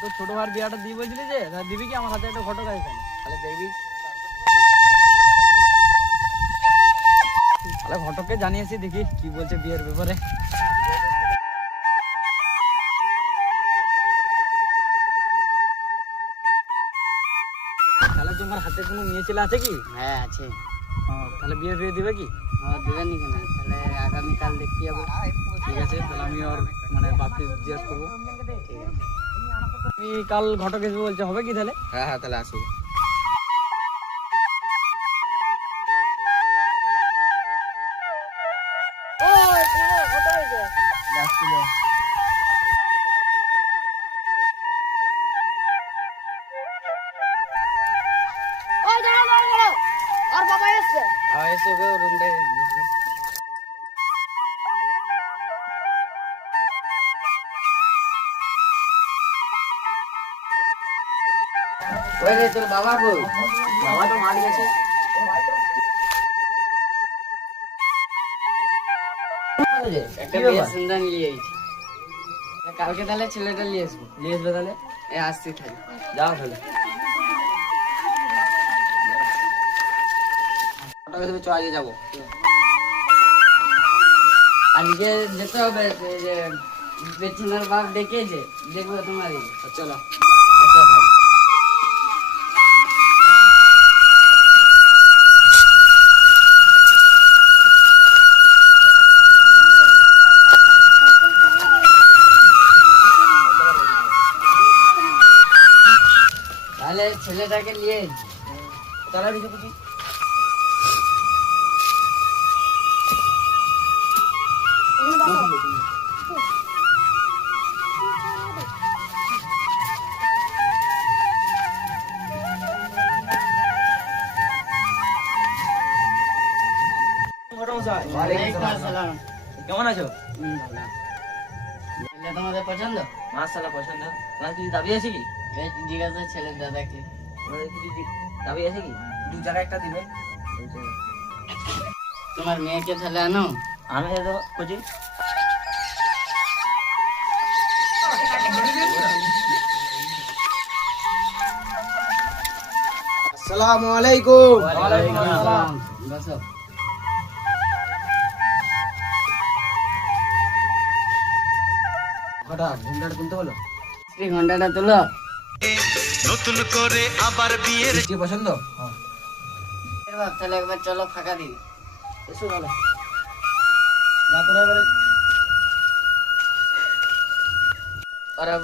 তোর ছোট ভাইয়ের বিয়াটা দিবি বলছিলি যে, দিবি কি আমার হাতে একটা ঘটক আছে তাহলে দেখবি। তাহলে ঘটককে জানিয়েছি, দেখি কি বলছে বিয়ের ব্যাপারে। তাহলে তোমার হাতে কোনো মেয়ে ছেলে আছে কি? হ্যাঁ আছে। তাহলে বিয়ে ফিয়ে দিবে কি? দেবেন নি কেন? তাহলে আগামীকাল দেখতে যাবো। ঠিক আছে, তাহলে আমি ওর মানে বাপকে জিজ্ঞেস করবো। ঠিক আছে। তুমি কাল ঘটক আসবে বলছে, হবে কি তাহলে? হ্যাঁ হ্যাঁ, তাহলে আসো। আর বাবা এসছে। এসে ওকে রুমটা দেখি। ওই রে তোর বাবা কই? বাবা তো মার গেছে। একটা বিয়ের সন্ধান নিয়ে আইছি। কালকে তাহলে ছেলেটা নিয়ে আসবো। নিয়ে আসবে তাহলে? আসছি তাহলে। যাও তাহলে। চ আজকে যাবো। আজকে যেতে হবে, এই যে পেছনের বাপ ডেকেছে, দেখবো তোমার। চলো। আচ্ছা ভাই। তাহলে ছেলেটাকে নিয়ে তাহলে দিদি বুঝি। ওয়ালাইকুম আসসালাম। কেমন আছো? ভালো। ছেলে তোমাদের পছন্দ? মাশাআল্লাহ পছন্দ। তোমার কিছু দাবি আছে কি? এই জিজ্ঞাসা ছেলের দাদাকে। তোমাদের কিছু দাবি আছে কি? দু জায়গায় একটা দিবে। তোমার মেয়েকে তাহলে আনো। আমি তো খুঁজি। আসসালামু আলাইকুম। ওয়ালাইকুম আসসালাম। বসো। হঠাৎ ঘুমটাটা তুলতে হলো। স্ত্রী ঘন্টাটা তুলো। নতুন করে আবার বিয়ের কি পছন্দ? এর বাপ, তাহলে একবার চলো ফাঁকা দিন। এসো তাহলে। যা তোরা এবারে ওরা